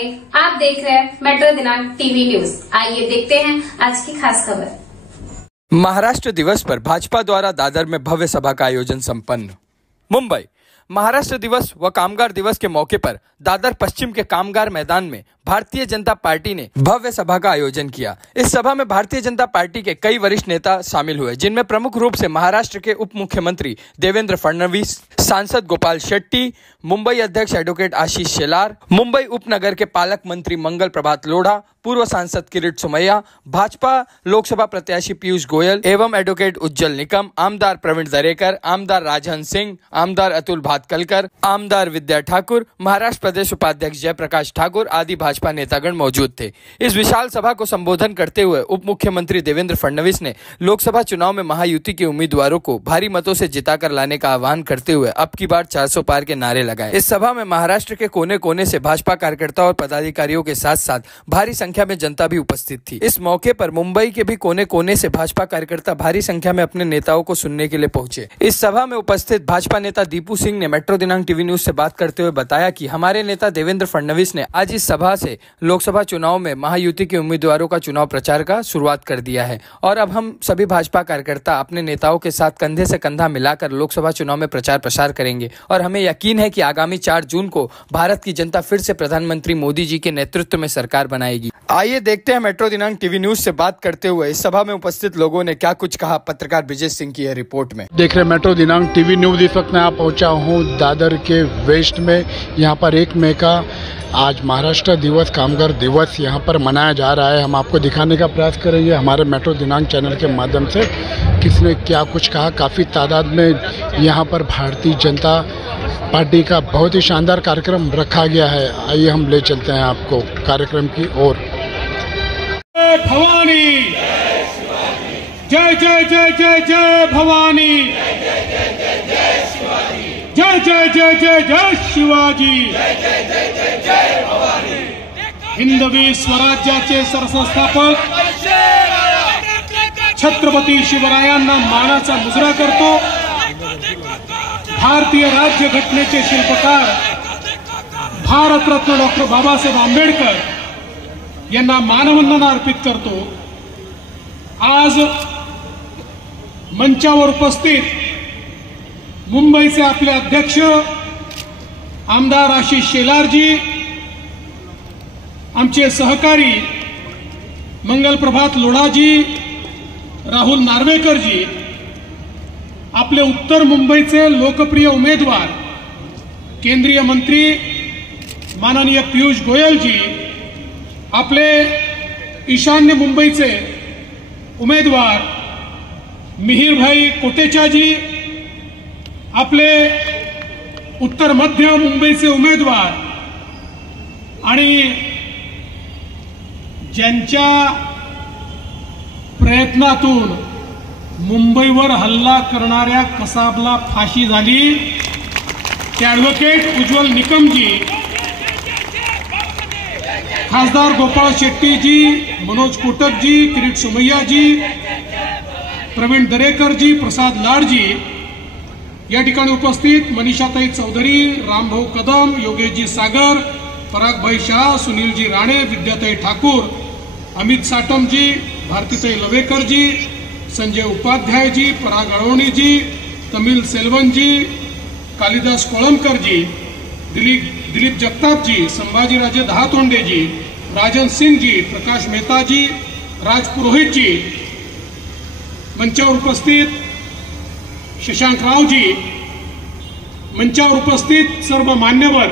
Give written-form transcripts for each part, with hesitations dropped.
वालेकुम, आप देख रहे हैं मेट्रो दिनांक टीवी न्यूज। आइए देखते हैं आज की खास खबर। महाराष्ट्र दिवस पर भाजपा द्वारा दादर में भव्य सभा का आयोजन संपन्न। मुंबई महाराष्ट्र दिवस व कामगार दिवस के मौके पर दादर पश्चिम के कामगार मैदान में भारतीय जनता पार्टी ने भव्य सभा का आयोजन किया। इस सभा में भारतीय जनता पार्टी के कई वरिष्ठ नेता शामिल हुए, जिनमें प्रमुख रूप से महाराष्ट्र के उप मुख्यमंत्री देवेंद्र फडणवीस, सांसद गोपाल शेट्टी, मुंबई अध्यक्ष एडवोकेट आशीष शेलार, मुंबई उपनगर के पालक मंत्री मंगल प्रभात लोढ़ा, पूर्व सांसद किरीट सोमैया, भाजपा लोकसभा प्रत्याशी पीयूष गोयल एवं एडवोकेट उज्जवल निकम, आमदार प्रवीण दरेकर, आमदार राजहंस सिंह, आमदार अतुल भातकलकर, आमदार विद्या ठाकुर, महाराष्ट्र प्रदेश उपाध्यक्ष जयप्रकाश ठाकुर आदि भाजपा नेतागण मौजूद थे। इस विशाल सभा को संबोधन करते हुए उप मुख्यमंत्री देवेंद्र फडणवीस ने लोकसभा चुनाव में महायुति के उम्मीदवारों को भारी मतों से जिताकर लाने का आह्वान करते हुए अब की बार 400 पार के नारे लगाए। इस सभा में महाराष्ट्र के कोने कोने से भाजपा कार्यकर्ताओं और पदाधिकारियों के साथ साथ भारी संख्या में जनता भी उपस्थित थी। इस मौके पर मुंबई के भी कोने कोने से भाजपा कार्यकर्ता भारी संख्या में अपने नेताओं को सुनने के लिए पहुंचे। इस सभा में उपस्थित भाजपा नेता दीपू सिंह ने मेट्रो दिनांक टीवी न्यूज से बात करते हुए बताया कि हमारे नेता देवेंद्र फडणवीस ने आज इस सभा से लोकसभा चुनाव में महायुति के उम्मीदवारों का चुनाव प्रचार का शुरुआत कर दिया है और अब हम सभी भाजपा कार्यकर्ता अपने नेताओं के साथ कंधे से कंधा मिलाकर लोकसभा चुनाव में प्रचार प्रसार करेंगे और हमें यकीन है कि आगामी 4 जून को भारत की जनता फिर से प्रधानमंत्री मोदी जी के नेतृत्व में सरकार बनाएगी। आइए देखते हैं मेट्रो दिनांक टीवी न्यूज से बात करते हुए इस सभा में उपस्थित लोगों ने क्या कुछ कहा। पत्रकार ब्रिजेश सिंह की यह रिपोर्ट में। देख रहे मेट्रो दिनांक टीवी न्यूज। इस वक्त मैं यहाँ पहुँचा हूँ दादर के वेस्ट में। यहाँ पर 1 मई का आज महाराष्ट्र दिवस, कामगार दिवस यहाँ पर मनाया जा रहा है। हम आपको दिखाने का प्रयास करेंगे हमारे मेट्रो दिनांक चैनल के माध्यम से किसने क्या कुछ कहा। काफ़ी तादाद में यहाँ पर भारतीय जनता पार्टी का बहुत ही शानदार कार्यक्रम रखा गया है। आइए हम ले चलते हैं आपको कार्यक्रम की ओर। भवानी जय जय जय जय जय भवानी, जय जय जय जय जय शिवाजी, हिंदवी स्वराज्याचे सरसंस्थापक छत्रपती शिवरायांना मानाचा मुजरा करतो। भारतीय राज्य घटनेचे शिल्पकार भारतरत्न डॉक्टर बाबासाहेब आंबेडकर यांना मानवंदना अर्पित करतो। आज मंचावर उपस्थित मुंबईचे आपले अध्यक्ष आमदार आशीष शेलारजी, आमचे सहकारी मंगल प्रभात लोढ़ाजी, राहुल नार्वेकरजी, आपले उत्तर मुंबईचे लोकप्रिय उमेदवार केंद्रीय मंत्री माननीय पीयूष गोयलजी, आपले ईशान्य मुंबईचे उमेदवार मिहिरभाई कोटेचाजी, आपले उत्तर मध्य मुंबईचे उमेदवार आणि ज्यांच्या प्रयत्नातून मुंबईवर हल्ला करणाऱ्या कसाबला फाशी झाली ते ॲडव्होकेट उज्ज्वल निकमजी, खासदार गोपाळ शेट्टीजी, मनोज कोटकजी, किरीट सोमैयाजी, प्रवीण दरेकरजी, प्रसाद लाडजी, या ठिकाणी उपस्थित मनीषाताई चौधरी, रामभाऊ कदम, योगेशजी सागर, परागभाई शाह, सुनीलजी राणे, विद्याताई ठाकूर, अमित साटमजी, भारतीताई लवेकरजी, संजय उपाध्यायजी, पराग अळवणीजी, तमिल सेल्वनजी, कालिदास कोळंबकरजी, दिलीप जगतापजी, संभाजीराजे दहातोंडेजी, राजन सिंगजी, प्रकाश मेहताजी, राज पुरोहितजी, मंचावर उपस्थित शशांक रावजी, मंचावर उपस्थित सर्व मान्यवर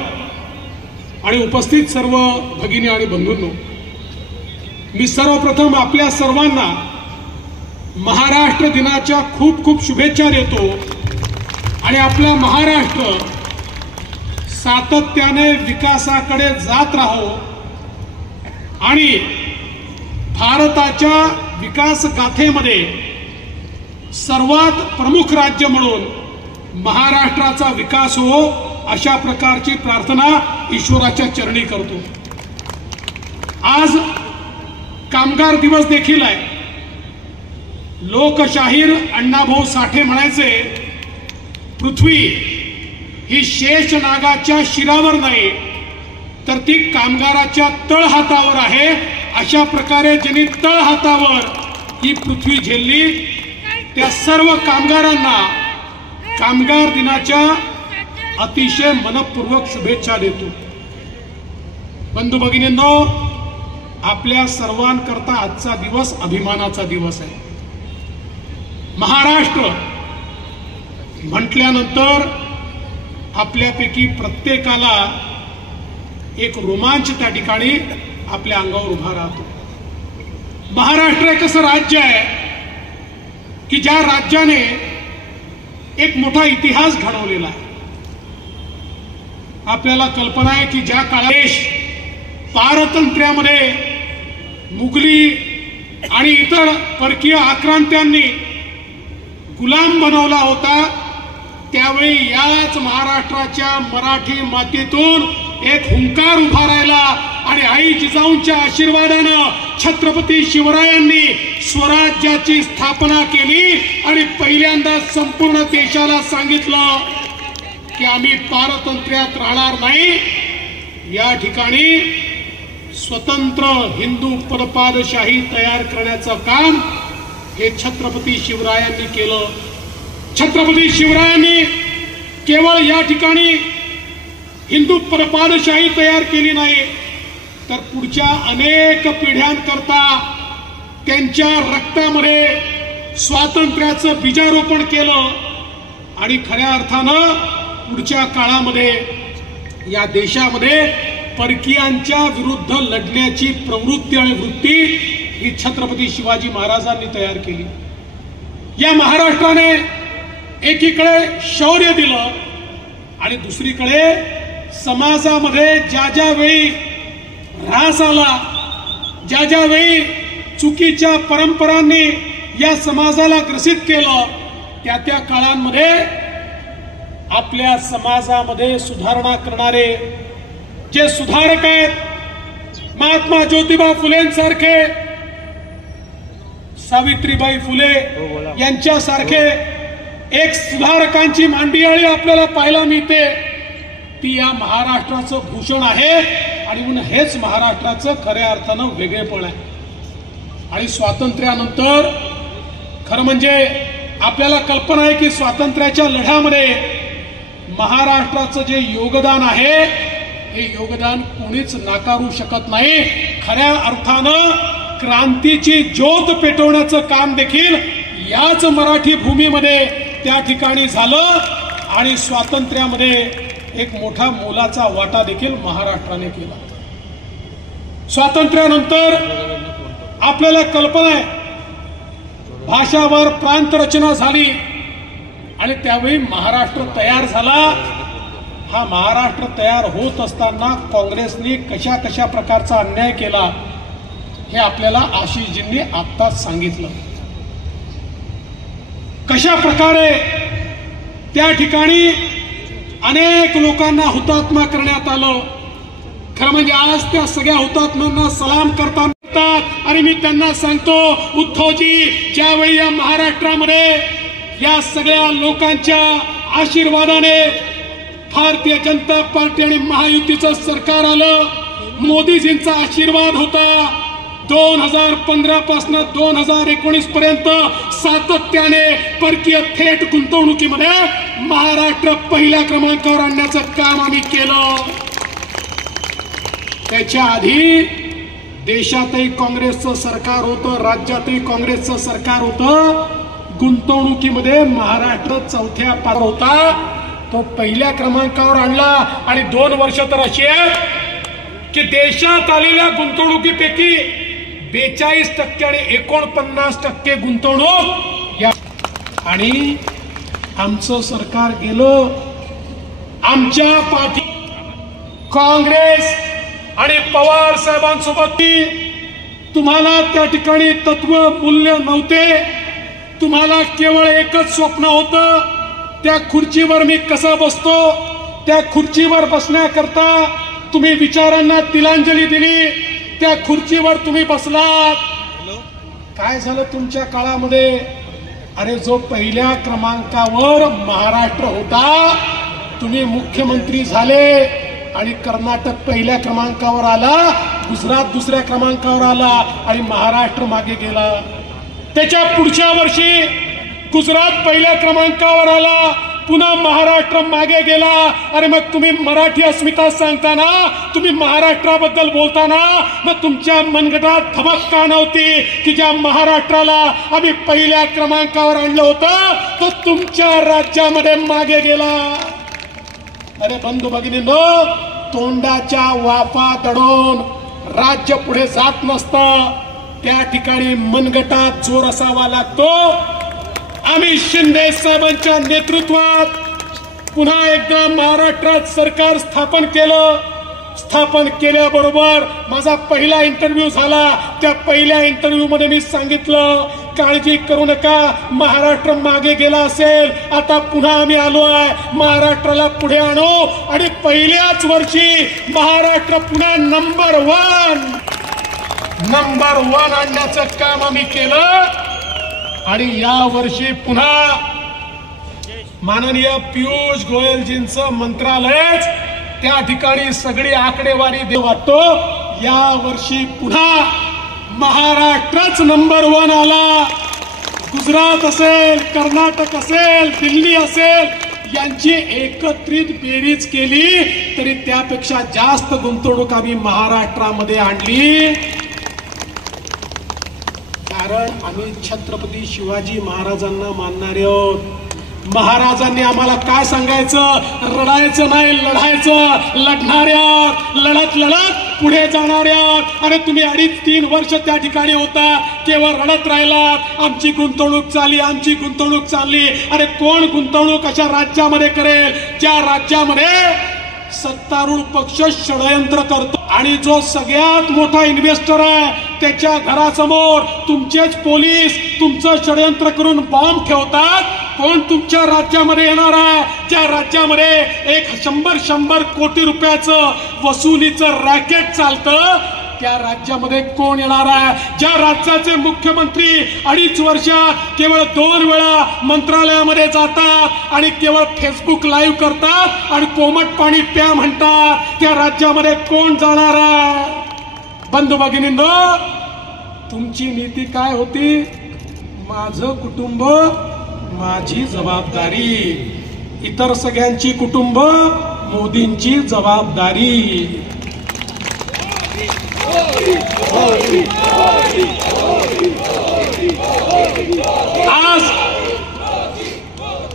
आणि उपस्थित सर्व भगिनी आणि बंधूंनो, मी सर्वप्रथम आपल्या सर्वांना महाराष्ट्र दिनाच्या खूप खूप शुभेच्छा देतो आणि आपला महाराष्ट्र सातत्याने विकासाकडे जात राहो आणि भारताच्या विकास गाथेमध्ये सर्वात प्रमुख राज्य म्हणून महाराष्ट्राचा विकास हो अशा प्रकारची प्रार्थना ईश्वराच्या चरणी करतो। आज कामगार दिवस देखील आहे। लोकशाहीर अण्णाभाऊ साठे म्हणायचे, पृथ्वी ही शेष नागाच्या शिरावर नाही तर ती कामगाराच्या तळहातावर आहे. अशा प्रकारे ज्यांनी तळहातावर ही पृथ्वी झेलली त्या सर्व कामगारांना कामगार दिनाच्या अतिशय मनपूर्वक शुभेच्छा देतो. बंधू भगिनींनो, आपल्या सर्वांकरता आजचा दिवस अभिमानाचा दिवस आहे. महाराष्ट्र म्हटल्यानंतर आपल्यापैकी प्रत्येकाला एक रोमांच त्या ठिकाणी आपल्या अंगावर उभा राहतो. महाराष्ट्र एक असं राज्य आहे की ज्या राज्याने एक मोठा इतिहास घडवलेला आहे. आपल्याला कल्पना आहे की ज्या काळात देश पारतंत्र्यामध्ये मुघली आणि इतर परकीय आक्रांत्यांनी गुलाम बनवला होता, त्यावेळी याच महाराष्ट्राच्या मराठी मातीतून एक हुंकार उभा राहिला आणि आई जिजाऊंच्या आशीर्वादानं छत्रपती शिवरायांनी स्वराज्याची स्थापना केली आणि पहिल्यांदा संपूर्ण देशाला सांगितलं की आम्ही पारतंत्र्यात राहणार नाही. या ठिकाणी स्वतंत्र हिंदू पदपादशाही तयार करण्याचं काम हे छत्रपती शिवरायांनी केलं. छत्रपती शिवरायांनी केवळ या ठिकाणी हिंदू पदपादशाही तयार केली नाही, तर पुढच्या अनेक पिढ्यांकरता त्यांच्या रक्तामध्ये स्वातंत्र्याचं बीजारोपण केलं आणि खऱ्या अर्थानं पुढच्या काळामध्ये या देशामध्ये परकीयांच्या विरुद्ध लढण्याची प्रवृत्ती आणि वृत्ती ही छत्रपती शिवाजी महाराजांनी तयार केली. या महाराष्ट्राने एकीकडे शौर्य दिलं आणि दुसरीकडे समाजामध्ये ज्या ज्या वेळी ऱ्हास आला, ज्या ज्या वेळी चुकीच्या परंपरांनी या समाजाला ग्रसित केलं, त्या त्या काळांमध्ये आपल्या समाजामध्ये सुधारणा करणारे जे सुधारक आहेत, महात्मा ज्योतिबा फुलेंसारखे, सावित्रीबाई फुले यांच्यासारखे एक सुधारकांची मांडियाळी आपल्याला पाहायला मिळते. ती या महाराष्ट्राचं भूषण आहे आणि म्हणून हेच महाराष्ट्राचं खऱ्या अर्थानं वेगळेपण आहे. आणि स्वातंत्र्यानंतर खरं म्हणजे आपल्याला कल्पना आहे की स्वातंत्र्याच्या लढ्यामध्ये महाराष्ट्राचं जे योगदान आहे हे योगदान कोणीच नाकारू शकत नाही. खऱ्या अर्थानं क्रांतीची ज्योत पेटवण्याचं काम देखील याच मराठी भूमीमध्ये त्या ठिकाणी झालं आणि स्वातंत्र्यामध्ये एक मोठा मोलाचा वाटा देखील महाराष्ट्राने केला. स्वातंत्र्यानंतर आपल्याला कल्पना आहे भाषावर प्रांत रचना झाली आणि त्यावेळी महाराष्ट्र तयार झाला. हा महाराष्ट्र तयार होत असताना काँग्रेसने कशा कशा प्रकारचा अन्याय केला हे आपल्याला आशिषजींनी आत्ताच सांगितलं. कशा प्रकारे त्या ठिकाणी अनेक लोकांना हुतात्मा करण्यात आलं. खरं म्हणजे आज त्या सगळ्या हुतात्म्यांना सलाम करताना आणि मी त्यांना सांगतो, उद्धवजी, ज्यावेळी या महाराष्ट्रामध्ये या सगळ्या लोकांच्या आशीर्वादाने भारतीय जनता पार्टी आणि महायुतीचं सरकार आलं, मोदीजींचा आशीर्वाद होता. 2015 पासून 2019 पर्यंत सातत्याने परकीय थेट गुंतवणुकीमध्ये महाराष्ट्र पहिल्या क्रमांकावर आणण्याचं काम आम्ही केलं. त्याच्या आधी देशातही काँग्रेसचं सरकार होतं, राज्यातही काँग्रेसचं सरकार होतं. गुंतवणुकीमध्ये महाराष्ट्र चौथ्या पार होता, तो पहिल्या क्रमांकावर आणला. आणि 2 वर्ष तर अशी आहेत की देशात आलेल्या गुंतवणुकीपैकी 42% आणि 49% गुंतवणूक या. आणि आमचं सरकार गेलं, आमच्या पाठी काँग्रेस आणि पवार साहेबांसोबत तुम्हाला त्या ठिकाणी तत्व मूल्य नव्हते. तुम्हाला केवळ एकच स्वप्न होतं, त्या खुर्चीवर मी कसा बसतो. त्या खुर्चीवर बसण्याकरता तुम्ही विचारांना तिलांजली दिली, त्या खुर्चीवर तुम्ही बसलात. काय झालं तुमच्या काळामध्ये? अरे, जो पहिल्या क्रमांकावर महाराष्ट्र होता, तुम्ही मुख्यमंत्री झाले, आणि कर्नाटक पहिल्या क्रमांकावर आला, गुजरात दुसऱ्या क्रमांकावर आला आणि महाराष्ट्र मागे गेला. त्याच्या पुढच्या वर्षी गुजरात पहिल्या क्रमांकावर आला, पुन्हा महाराष्ट्र मागे गेला. अरे मग तुम्ही मराठी अस्मिता सांगताना, तुम्ही महाराष्ट्राबद्दल बोलताना मग तुमच्या मनगटात धमक का नव्हती की ज्या महाराष्ट्राला आम्ही पहिल्या क्रमांकावर आणलं होतं तो तुमच्या राज्यामध्ये मागे गेला. अरे बंधू भगिनींनो, तोंडाच्या वाफा दडून राज्य पुढे जात नसतं. त्या ठिकाणी मनगटात जोर असावा लागतो. आम्ही शिंदे साहेबांच्या नेतृत्वात पुन्हा एकदा महाराष्ट्रात सरकार स्थापन केलं. स्थापन केल्याबरोबर माझा पहिला इंटरव्ह्यू झाला. त्या पहिल्या इंटरव्ह्यू मध्ये मी सांगितलं, काळजी करू नका, महाराष्ट्र मागे गेला असेल, आता पुन्हा आम्ही आलो आहे, महाराष्ट्राला पुढे आणू आणि पहिल्याच वर्षी महाराष्ट्र पुन्हा नंबर 1 आणण्याचं काम आम्ही केलं. आणि या वर्षी पुन्हा माननीय पियुष गोयलजींचं मंत्रालयच त्या ठिकाणी सगळी आकडेवारी देऊ वाटतो. या वर्षी पुन्हा महाराष्ट्रच नंबर 1 आला. गुजरात असेल, कर्नाटक असेल, दिल्ली असेल यांची एकत्रित बेरीज केली तरी त्यापेक्षा जास्त गुंतवणूक आम्ही महाराष्ट्रामध्ये आणली. कारण आम्ही छत्रपती शिवाजी महाराजांना मानणारे आहोत. महाराजांनी आम्हाला काय सांगायचं, रडायचं नाही, लढायचं. लढणाऱ्या, लढत लढत पुढे जाणाऱ्या. अरे तुम्ही 2.5-3 वर्ष त्या ठिकाणी होता, केवळ रडत राहिलात, आमची गुंतवणूक चालली, आमची गुंतवणूक चालली. अरे कोण गुंतवणूक अशा राज्यामध्ये करेल ज्या राज्यामध्ये सत्तारूढ पक्ष षडयंत्र करतो आणि जो सगळ्यात मोठा इन्व्हेस्टर आहे त्याच्या घरासमोर तुमचेच पोलीस तुमचं षडयंत्र करून बॉम्ब ठेवतात. कोण तुमच्या राज्यामध्ये येणार आहे ज्या राज्यामध्ये 100 कोटी रुपयाचं वसुलीचं रॅकेट चालतं, त्या राज्यामध्ये कोण येणार आहे? ज्या राज्याचे मुख्यमंत्री 2.5 वर्षात केवळ 2 वेळा मंत्रालयामध्ये जातात आणि केवळ फेसबुक लाईव्ह करतात आणि कोमट पाणी प्या म्हणतात, त्या राज्यामध्ये कोण जाणार आहे? बंधू भगिनींनो, तुमची नीती काय होती? माझं कुटुंब माझी जबाबदारी, इतर सगळ्यांची कुटुंब मोदींची जबाबदारी.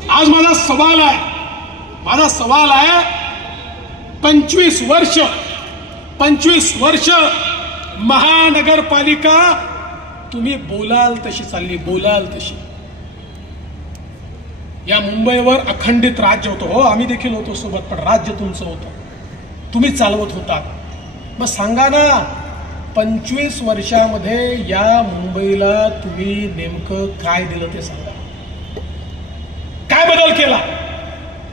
आज माझा सवाल आहे 25 वर्ष महानगरपालिका तुम्ही बोलाल तशी चालली, बोलाल तशी. या मुंबईवर अखंडित राज्य होतं. हो, आम्ही देखील होतो सोबत, पण राज्य तुमचं होतं, तुम्ही चालवत होता. मग सांगा ना, 25 वर्षामध्ये या मुंबईला तुम्ही नेमकं काय दिलं ते सांगा. काय बदल केला?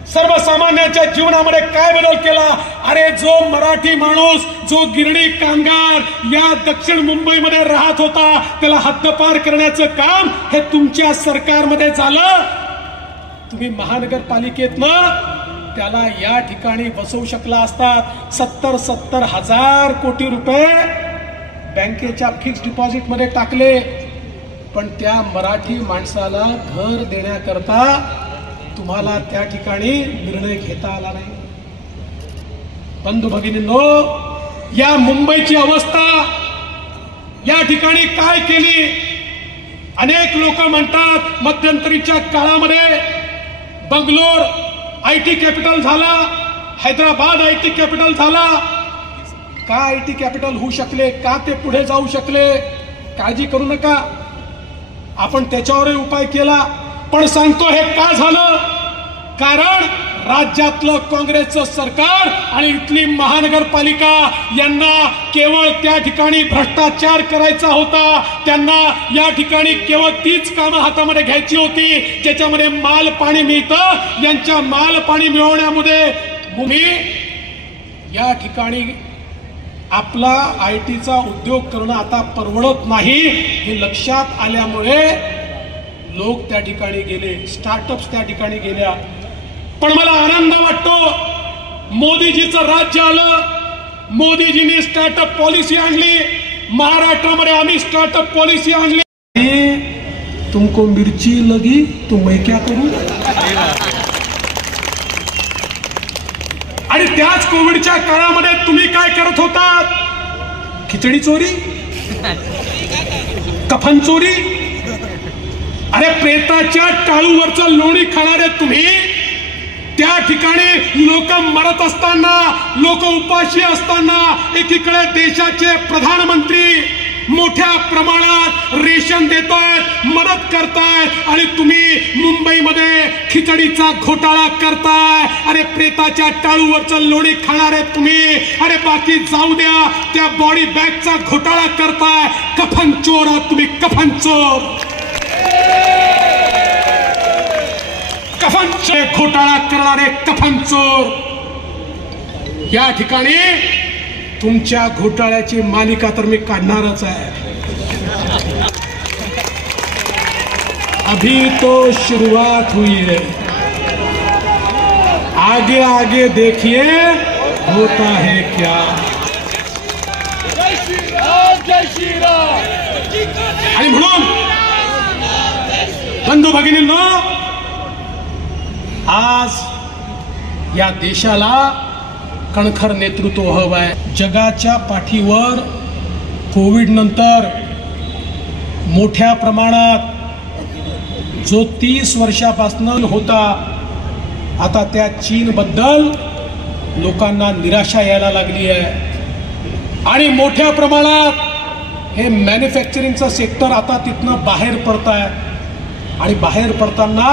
सर्वसामान्यांच्या जीवनामध्ये काय बदल केला? अरे जो मराठी माणूस, जो गिरणी कामगार या दक्षिण मुंबईमध्ये राहत होता, त्याला हद्दपार करण्याचं काम हे तुमच्या सरकारमध्ये झालं. तुम्ही महानगरपालिकेतनं त्याला या ठिकाणी बसवू शकला असतात. 70 हजार कोटी रुपये बँकेच्या फिक्स्ड डिपॉझिट मध्ये टाकले, पण त्या मराठी माणसाला घर देण्याकरता तुम्हाला त्या ठिकाणी निर्णय घेता आला नाही. बंधू भगिनींनो, या मुंबईची अवस्था या ठिकाणी काय केली? अनेक लोक म्हणतात मध्यंतरीच्या काळामध्ये बंगलोर IT कॅपिटल झाला, हैदराबाद IT कॅपिटल झाला. का IT कॅपिटल होऊ शकले? का ते पुढे जाऊ शकले? काळजी करू नका, आपण त्याच्यावरही उपाय केला. पण सांगतो हे का झालं? कारण राज्यातलं काँग्रेसचं सरकार आणि इथली महानगरपालिका यांना केवळ त्या ठिकाणी भ्रष्टाचार करायचा होता. त्यांना या ठिकाणी केवळ तीच कामं हातामध्ये घ्यायची होती ज्याच्यामध्ये माल पाणी मिळतं. यांच्या माल पाणी मिळवण्यामध्ये तुम्ही या ठिकाणी आपला ITचा उद्योग करणं आता परवडत नाही हे लक्षात आल्यामुळे लोक त्या ठिकाणी गेले, स्टार्टअप्स त्या ठिकाणी गेल्या. पण मला आनंद वाटतो मोदीजीचं राज्य आलं, मोदीजींनी स्टार्टअप पॉलिसी आणली, महाराष्ट्रामध्ये आम्ही स्टार्टअप पॉलिसी आणली। तुमको मिर्ची लगी तो मैं क्या करूं। आणि त्याच कोविडच्या काळामध्ये तुम्ही काय करत होतात? खिचडी चोरी, कफन चोरी। अरे प्रेताच्या टाळूवरचं लोणी खाणारे तुम्ही, त्या ठिकाणी लोक मरत असताना, लोक उपाशी असताना एकीकडे देशाचे प्रधानमंत्री मोठ्या प्रमाणात रेशन देतायत, मदत करतायत, आणि तुम्ही मुंबईमध्ये खिचडीचा घोटाळा करताय। अरे प्रेताच्या टाळूवरचं लोणी खाणारे तुम्ही, अरे बाकी जाऊ द्या, त्या बॉडी बॅगचा घोटाळा करताय। कफन चोर आहात तुम्ही, कफन चोर। कफनचे घोटाळा करणारे कफन चोर। या ठिकाणी तुमच्या घोटाळ्याची मालिका तर मी काढणारच आहे। अभी तो शुरुआत हुई है, आगे आगे देखिए होता है क्या। आणि म्हणून बंधू भगिनींनो, आज या देशाला कणखर नेतृत्व हवं आहे। जगाच्या पाठीवर कोविड नंतर मोठ्या प्रमाणात जो 30 वर्षापासून होता, आता त्या चीनबद्दल लोकांना निराशा यायला लागली आहे, आणि मोठ्या प्रमाणात हे मॅन्युफॅक्चरिंगचं सेक्टर आता तिथनं बाहेर पडत आहे। आणि बाहेर पडताना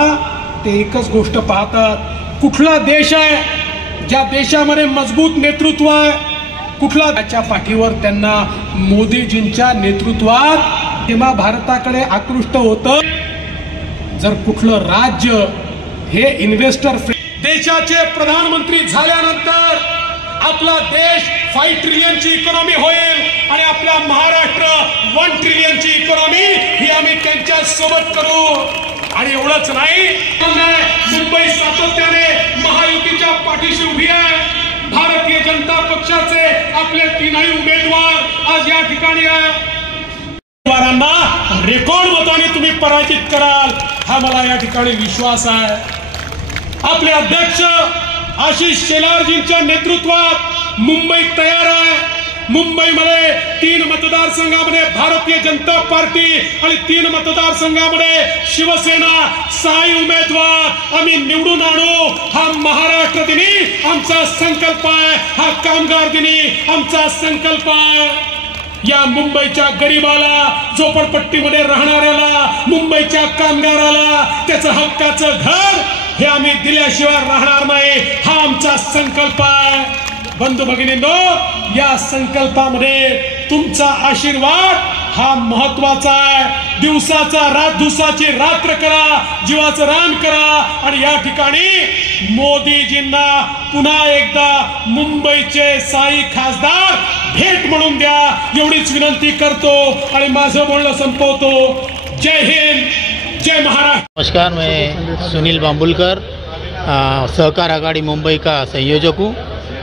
ते एकच गोष्ट पाहतात, कुठला देश आहे ज्या देशामध्ये मजबूत नेतृत्व आहे, कुठला त्याच्या पाठीवर त्यांना मोदीजींच्या नेतृत्वात तेव्हा भारताकडे आकृष्ट होतं। जर कुठलं राज्य हे इन्व्हेस्टर देशाचे प्रधानमंत्री झाल्यानंतर आपला देश 5 ट्रिलियनची इकॉनॉमी होईल, आणि आपला महाराष्ट्र 1 ट्रिलियनची इकॉनॉमी ही आम्ही त्यांच्या सोबत करू। आणि एवढंच नाही, मुंबई सातत्याने महायुतीच्या पाठीशी उभी आहे। भारतीय जनता पक्षाचे आपले 3ही उमेदवार आज या ठिकाणी आहे। उमेदवारांना रेकॉर्ड मताने तुम्ही पराजित कराल, हा मला या ठिकाणी विश्वास आहे। आपले अध्यक्ष आशिष शेलारजींच्या नेतृत्वात मुंबई तयार आहे। मुंबईमध्ये 3 मतदारसंघामध्ये भारतीय जनता पार्टी आणि 3 मतदारसंघामध्ये शिवसेना 6 उमेदवार आम्ही निवडून आणू, हा महाराष्ट्र दिनी आमचा संकल्प आहे, हा कामगार दिनी आमचा संकल्प आहे। या मुंबईच्या गरीबाला, झोपडपट्टीमध्ये राहणाऱ्याला, मुंबईच्या कामगाराला त्याचं हक्काचं घर हे आम्ही दिल्याशिवाय राहणार नाही, हा आमचा संकल्प आहे। बंधू भगिनींनो, या संकल्पामध्ये तुमचा आशीर्वाद हा महत्वाचा आहे। दिवसाची रात्र करा, जीवाचं रान करा, आणि या ठिकाणी मोदीजींना पुन्हा एकदा मुंबईचे 6 खासदार भेट म्हणून द्या, एवढीच विनंती करतो आणि माझं बोलणं संपवतो। जय हिंद, जय महाराष्ट्र। नमस्कार, मैं सुनील बांबुलकर, सहकार आघाड़ी मुंबई का संयोजक हूँ।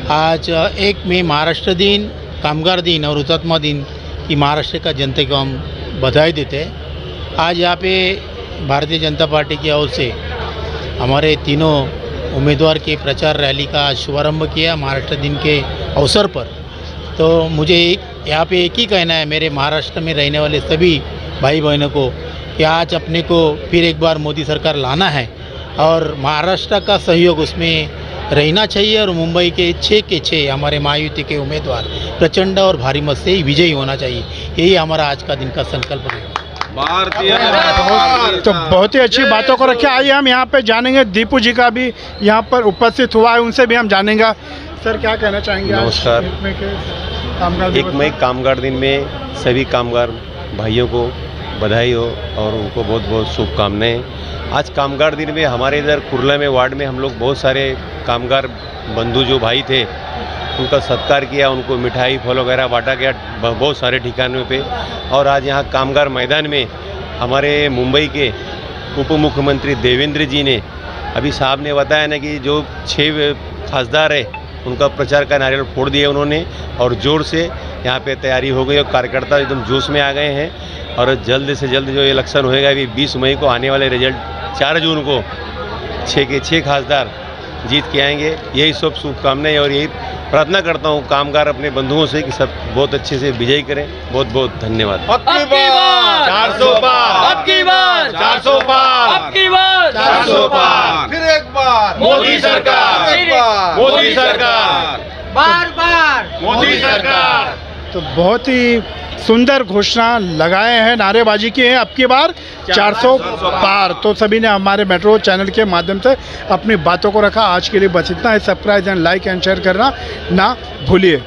आज 1 मई महाराष्ट्र दिन, कामगार दिन और हुतात्मा दिन की महाराष्ट्र का जनता को हम बधाई देते हैं। आज यहाँ पे भारतीय जनता पार्टी की ओर से हमारे तीनों उम्मीदवार की प्रचार रैली का शुभारंभ किया महाराष्ट्र दिन के अवसर पर। तो मुझे यहाँ पे एक ही कहना है मेरे महाराष्ट्र में रहने वाले सभी भाई बहनों को कि आज अपने को फिर एक बार मोदी सरकार लाना है, और महाराष्ट्र का सहयोग उसमें रहना चाहिए, और मुंबई के 6 के 6 हमारे महायुति के उम्मीदवार प्रचंड और भारी मत से विजयी होना चाहिए। यही हमारा आज का दिन का संकल्प है। तो बहुत ही अच्छी बातों को रखे। आइए हम यहाँ पे जानेंगे, दीपू जी का भी यहाँ पर उपस्थित हुआ है, उनसे भी हम जानेंगे। सर, क्या कहना चाहेंगे? नमस्कार। 1 मई कामगार दिन में सभी कामगार भाइयों को बधाई हो और उनको बहुत बहुत शुभकामनाएं। आज कामगार दिन में हमारे इधर कुर्ला में वार्ड में हम लोग बहुत सारे कामगार बंधु जो भाई थे उनका सत्कार किया, उनको मिठाई फल वगैरह बांटा गया बहुत सारे ठिकानों पे। और आज यहाँ कामगार मैदान में हमारे मुंबई के उप मुख्यमंत्री देवेंद्र जी ने, अभी साहब ने बताया ना कि जो 6 खासदार है उनका प्रचार का नारियल फोड़ दिया उन्होंने और जोर से यहाँ पे तैयारी हो गई और कार्यकर्ता एकदम जोश में आ गए हैं और जल्द से जल्द जो इलेक्शन होएगा अभी 20 मई को आने वाले रिजल्ट 4 जून को 6 के 6 खासदार जीत के आएंगे। यही सब शुभकामनाएं और यही प्रार्थना करता हूँ कामगार अपने बंधुओं से कि सब बहुत अच्छे से विजयी करें। बहुत बहुत धन्यवाद। 400 पार, 400 पार, 400 पार, फिर एक बार मोदी सरकार, मोदी सरकार, बार बार मोदी सरकार। तो बहुत ही सुंदर घोषणा लगाए हैं, नारेबाजी की है। अब की बार 400 पार। तो सभी ने हमारे मेट्रो चैनल के माध्यम से अपनी बातों को रखा। आज के लिए बस इतना है। Subscribe end like end share करना ना भूलिए।